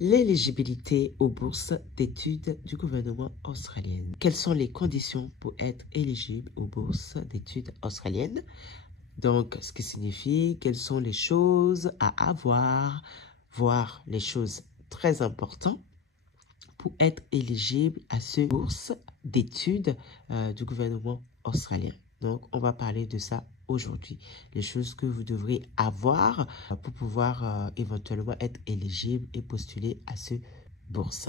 L'éligibilité aux bourses d'études du gouvernement australien. Quelles sont les conditions pour être éligible aux bourses d'études australiennes? Donc, ce qui signifie quelles sont les choses à avoir, voire les choses très importantes pour être éligible à ces bourses d'études du gouvernement australien. Donc, on va parler de ça aujourd'hui. Les choses que vous devrez avoir pour pouvoir éventuellement être éligible et postuler à ces bourses.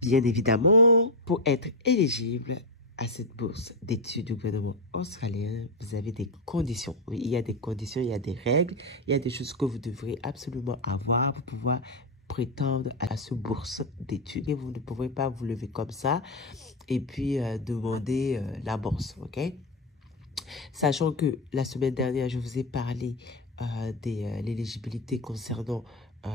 Bien évidemment, pour être éligible à cette bourse d'études du gouvernement australien, vous avez des conditions. Oui, il y a des conditions, il y a des règles, il y a des choses que vous devrez absolument avoir pour pouvoir prétendre à ce bourse d'études. Et vous ne pourrez pas vous lever comme ça et puis demander la bourse, ok? Sachant que la semaine dernière, je vous ai parlé de l'éligibilité concernant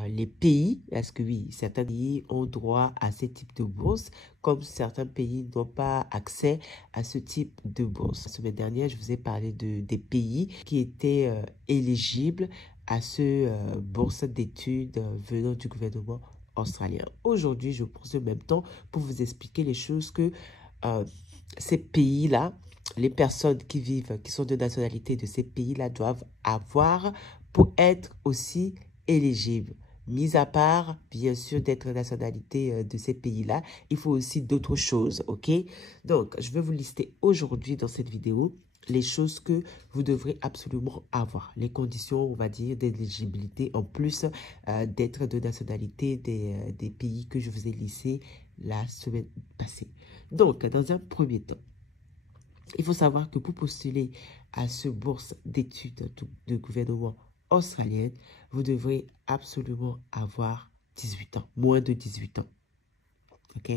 les pays, parce que oui, certains pays ont droit à ce type de bourse, comme certains pays n'ont pas accès à ce type de bourse. La semaine dernière, je vous ai parlé des pays qui étaient éligibles à ce bourse d'études venant du gouvernement australien. Aujourd'hui, je prends ce même temps pour vous expliquer les choses que ces pays-là, les personnes qui vivent, qui sont de nationalité de ces pays-là doivent avoir pour être aussi éligibles. Mis à part, bien sûr, d'être nationalité de ces pays-là, il faut aussi d'autres choses, ok? Donc, je vais vous lister aujourd'hui dans cette vidéo les choses que vous devrez absolument avoir. Les conditions, on va dire, d'éligibilité en plus d'être de nationalité des pays que je vous ai listés la semaine passée. Donc, dans un premier temps, il faut savoir que pour postuler à ce bourse d'études de gouvernement australien, vous devrez absolument avoir 18 ans, moins de 18 ans. Ok?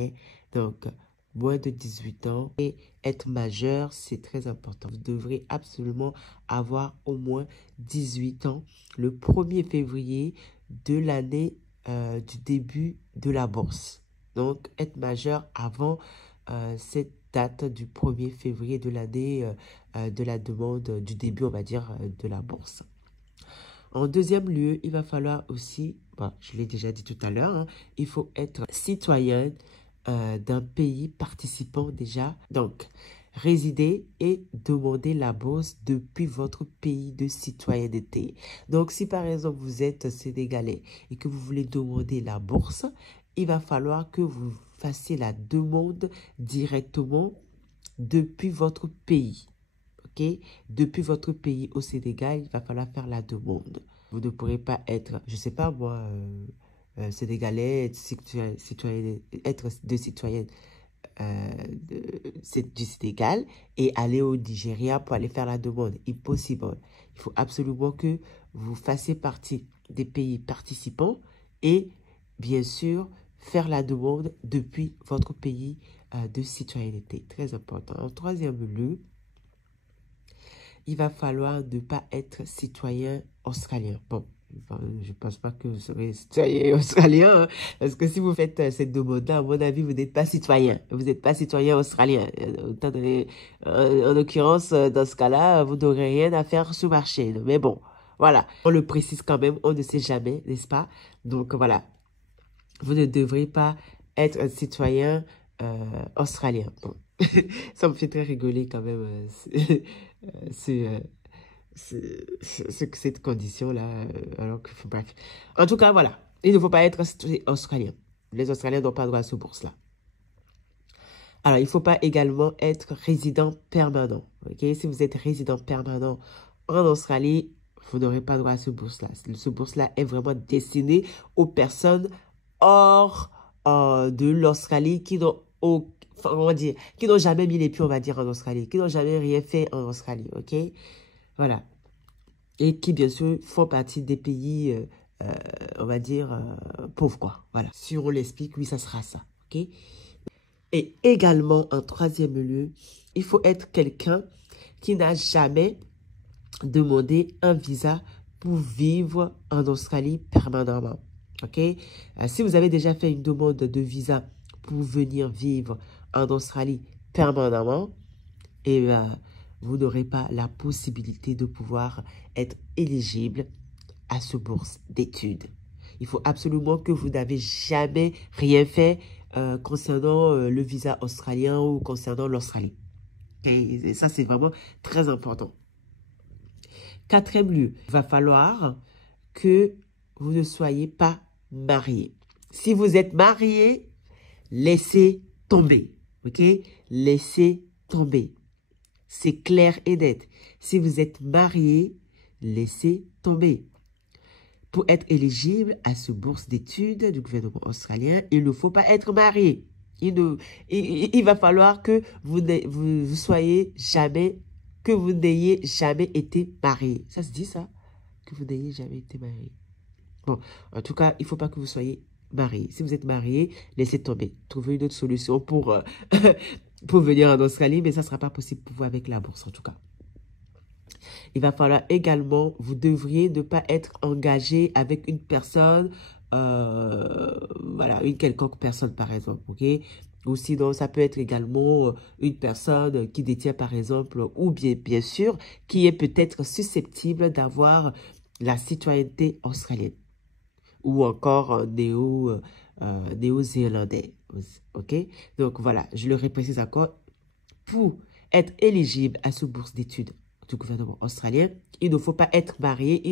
Donc, moins de 18 ans et être majeur, c'est très important. Vous devrez absolument avoir au moins 18 ans le 1er février de l'année du début de la bourse. Donc, être majeur avant cette date du 1er février de l'année de la demande, du début, on va dire, de la bourse. En deuxième lieu, il va falloir aussi, bon, je l'ai déjà dit tout à l'heure, hein, il faut être citoyen d'un pays participant déjà. Donc, résider et demander la bourse depuis votre pays de citoyenneté. Donc, si par exemple vous êtes sénégalais et que vous voulez demander la bourse, il va falloir que vous fassiez la demande directement depuis votre pays. Okay? Depuis votre pays au Sénégal, il va falloir faire la demande. Vous ne pourrez pas être, je ne sais pas moi, sénégalais, être de citoyenne du Sénégal et aller au Nigeria pour aller faire la demande. Impossible. Il faut absolument que vous fassiez partie des pays participants et bien sûr faire la demande depuis votre pays de citoyenneté. Très important. En troisième lieu, il va falloir ne pas être citoyen australien. Bon, je ne pense pas que vous serez citoyen australien, hein, parce que si vous faites cette demande-là, à mon avis, vous n'êtes pas citoyen. Vous n'êtes pas citoyen australien. En l'occurrence, dans ce cas-là, vous n'aurez rien à faire sur le marché. Mais bon, voilà. On le précise quand même, on ne sait jamais, n'est-ce pas? Donc voilà, vous ne devrez pas être un citoyen australien. Bon. Ça me fait très rigoler quand même cette condition-là. Alors que, bref. En tout cas, voilà. Il ne faut pas être australien. Les Australiens n'ont pas droit à ce bourse-là. Alors, il ne faut pas également être résident permanent. Okay? Si vous êtes résident permanent en Australie, vous n'aurez pas droit à ce bourse-là. Ce bourse-là est vraiment destiné aux personnes hors de l'Australie qui n'ont qui n'ont jamais mis les pieds, on va dire, en Australie, qui n'ont jamais rien fait en Australie, ok? Voilà. Et qui, bien sûr, font partie des pays, on va dire, pauvres, quoi. Voilà. Si on l'explique, oui, ça sera ça, ok? Et également, en troisième lieu, il faut être quelqu'un qui n'a jamais demandé un visa pour vivre en Australie permanemment. OK? Si vous avez déjà fait une demande de visa pour venir vivre en Australie permanemment, et vous n'aurez pas la possibilité de pouvoir être éligible à ce bourse d'études. Il faut absolument que vous n'avez jamais rien fait concernant le visa australien ou concernant l'Australie. Et ça, c'est vraiment très important. Quatrième lieu, il va falloir que vous ne soyez pas marié. Si vous êtes marié, laissez tomber. OK? Laissez tomber. C'est clair et net. Si vous êtes marié, laissez tomber. Pour être éligible à ce bourse d'études du gouvernement australien, il ne faut pas être marié. Il va falloir que vous soyez jamais, que vous n'ayez jamais été marié. Ça se dit ça? Que vous n'ayez jamais été marié. Bon, en tout cas, il ne faut pas que vous soyez marié. Si vous êtes marié, laissez tomber. Trouvez une autre solution pour, pour venir en Australie, mais ça ne sera pas possible pour vous avec la bourse en tout cas. Il va falloir également, vous devriez ne pas être engagé avec une personne, voilà, une quelconque personne par exemple, ok? Ou sinon, ça peut être également une personne qui détient par exemple, ou bien sûr, qui est peut-être susceptible d'avoir la citoyenneté australienne ou encore néo-zélandais, ok? Donc voilà, je le répétise encore, pour être éligible à ce bourse d'études du gouvernement australien, il ne faut pas être marié,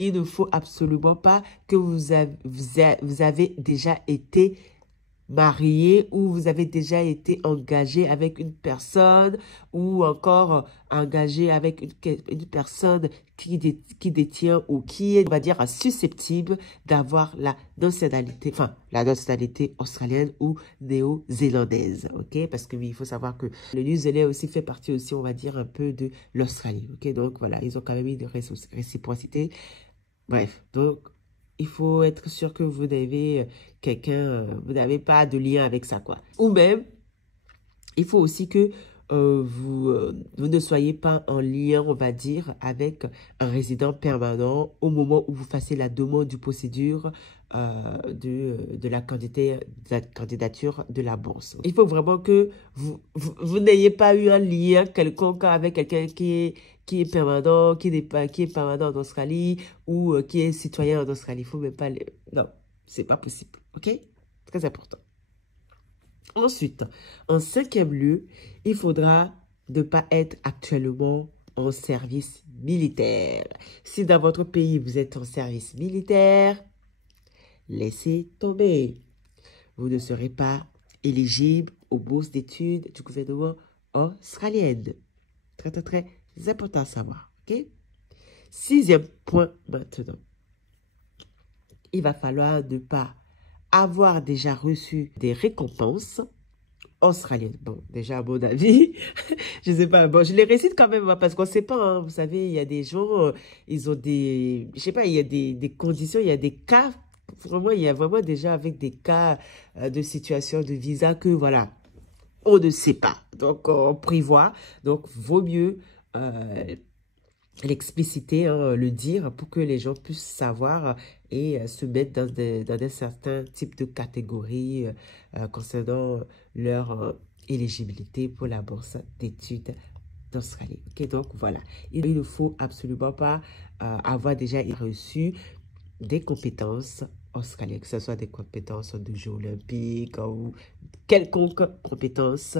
il ne faut absolument pas que vous avez déjà été marié ou vous avez déjà été engagé avec une personne ou encore engagé avec une personne qui détient ou qui est, on va dire, susceptible d'avoir la nationalité, enfin, la nationalité australienne ou néo-zélandaise, ok? Parce que oui, il faut savoir que le New-Zélande aussi fait partie aussi, on va dire, un peu de l'Australie, ok? Donc voilà, ils ont quand même eu une réciprocité. Bref, donc il faut être sûr que vous avez quelqu'un, vous n'avez pas de lien avec ça, quoi. Ou même, il faut aussi que vous ne soyez pas en lien, on va dire, avec un résident permanent au moment où vous fassiez la demande du procédure de la candidature de la bourse. Il faut vraiment que vous n'ayez pas eu un lien quelconque avec quelqu'un qui est permanent, qui est permanent en Australie ou qui est citoyen en Australie. Il faut même pas... Non, c'est pas possible, ok? Très important. Ensuite, en cinquième lieu, il faudra ne pas être actuellement en service militaire. Si dans votre pays, vous êtes en service militaire, laissez tomber. Vous ne serez pas éligible aux bourses d'études du gouvernement australien. Très, très, très important à savoir. Ok? Sixième point maintenant. Il va falloir ne pas avoir déjà reçu des récompenses australiennes. Bon, déjà, à mon avis, je ne sais pas. Bon, je les récite quand même, parce qu'on ne sait pas. Hein, vous savez, il y a des gens, ils ont des... Je ne sais pas, il y a des conditions, il y a des cas. Vraiment, il y a vraiment déjà avec des cas de situation de visa que, voilà, on ne sait pas. Donc, on prévoit. Donc, vaut mieux... l'expliciter, hein, le dire pour que les gens puissent savoir et se mettre dans un certain type de catégorie concernant leur éligibilité pour la bourse d'études d'Australie. Ok, donc voilà. Il ne faut absolument pas avoir déjà reçu des compétences australiennes, que ce soit des compétences de Jeux olympiques ou quelconque compétence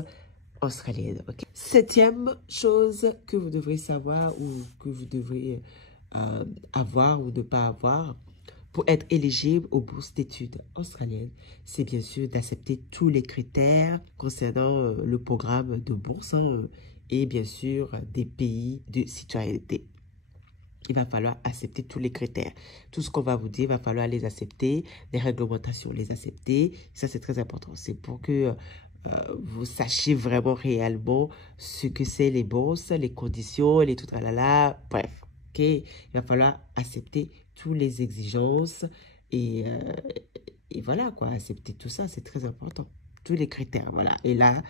australienne. Okay. Septième chose que vous devrez savoir ou que vous devrez avoir ou ne pas avoir pour être éligible aux bourses d'études australiennes, c'est bien sûr d'accepter tous les critères concernant le programme de bourse et bien sûr des pays de citoyenneté. Il va falloir accepter tous les critères. Tout ce qu'on va vous dire, il va falloir les accepter, les réglementations, les accepter. Ça, c'est très important. C'est pour que vous sachiez vraiment réellement ce que c'est les bourses, les conditions, les tout tralala, bref. Ok, il va falloir accepter toutes les exigences et voilà quoi, accepter tout ça, c'est très important. tous les critères. Voilà. Et là,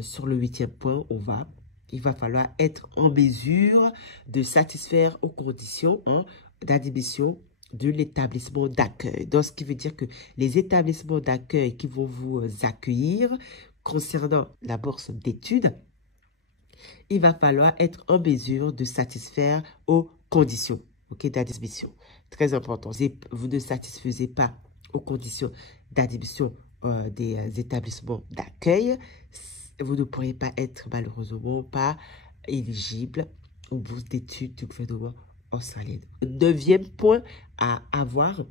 sur le 8e point, il va falloir être en mesure de satisfaire aux conditions d'admission de l'établissement d'accueil. Donc, ce qui veut dire que les établissements d'accueil qui vont vous accueillir concernant la bourse d'études, il va falloir être en mesure de satisfaire aux conditions d'admission. Très important. Si vous ne satisfaisez pas aux conditions d'admission des établissements d'accueil, vous ne pourrez pas être malheureusement pas éligible aux bourses d'études du gouvernement australien. Le 9e point à avoir,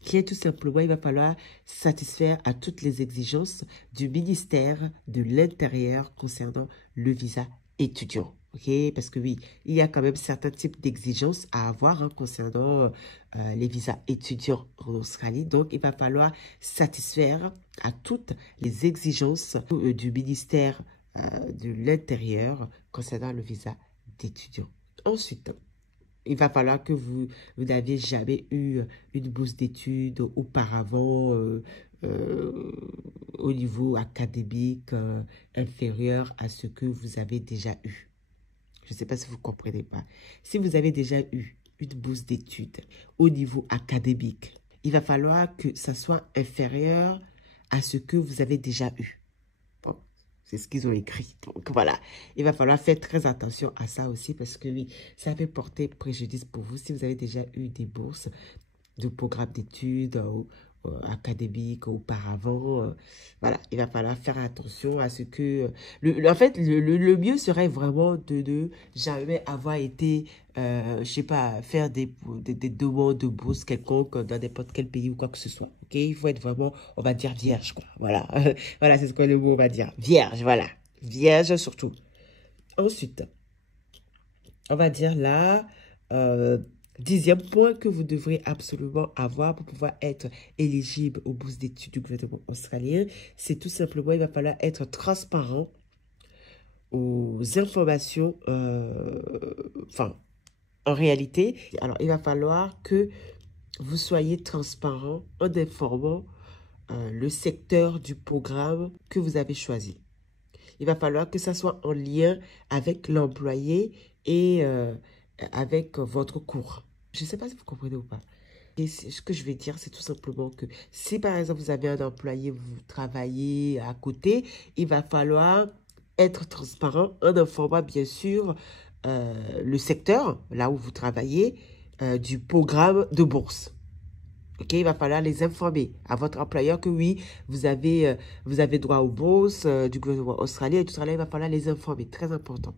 qui est tout simplement, il va falloir satisfaire à toutes les exigences du ministère de l'Intérieur concernant le visa étudiant. Parce que oui, il y a quand même certains types d'exigences à avoir concernant les visas étudiants en Australie. Donc, il va falloir satisfaire à toutes les exigences du ministère de l'Intérieur concernant le visa d'étudiant. Ensuite, il va falloir que vous n'aviez jamais eu une bourse d'études auparavant au niveau académique inférieur à ce que vous avez déjà eu. Je ne sais pas si vous ne comprenez pas. Si vous avez déjà eu une bourse d'études au niveau académique, il va falloir que ça soit inférieur à ce que vous avez déjà eu. Bon, c'est ce qu'ils ont écrit. Donc voilà, il va falloir faire très attention à ça aussi parce que oui, ça peut porter préjudice pour vous si vous avez déjà eu des bourses de programmes d'études académiques auparavant. Voilà, il va falloir faire attention à ce que... en fait, le mieux serait vraiment de jamais avoir été, je sais pas, faire des demandes de bourse quelconque dans n'importe quel pays ou quoi que ce soit. Ok, il faut être vraiment, on va dire, vierge, quoi. Voilà, voilà, c'est ce que le mot on va dire. Vierge, voilà. Vierge surtout. Ensuite, on va dire là... 10e point que vous devrez absolument avoir pour pouvoir être éligible aux bourses d'études du gouvernement australien, c'est tout simplement, il va falloir être transparent aux informations, en réalité. Alors, il va falloir que vous soyez transparent en informant le secteur du programme que vous avez choisi. Il va falloir que ça soit en lien avec l'employé et avec votre cours. Je ne sais pas si vous comprenez ou pas. Et ce que je vais dire, c'est tout simplement que si par exemple vous avez un employé, vous travaillez à côté, il va falloir être transparent en informant bien sûr le secteur, là où vous travaillez, du programme de bourse. Ok, il va falloir les informer à votre employeur que oui, vous avez droit aux bourses du gouvernement australien et tout ça là, il va falloir les informer. Très important.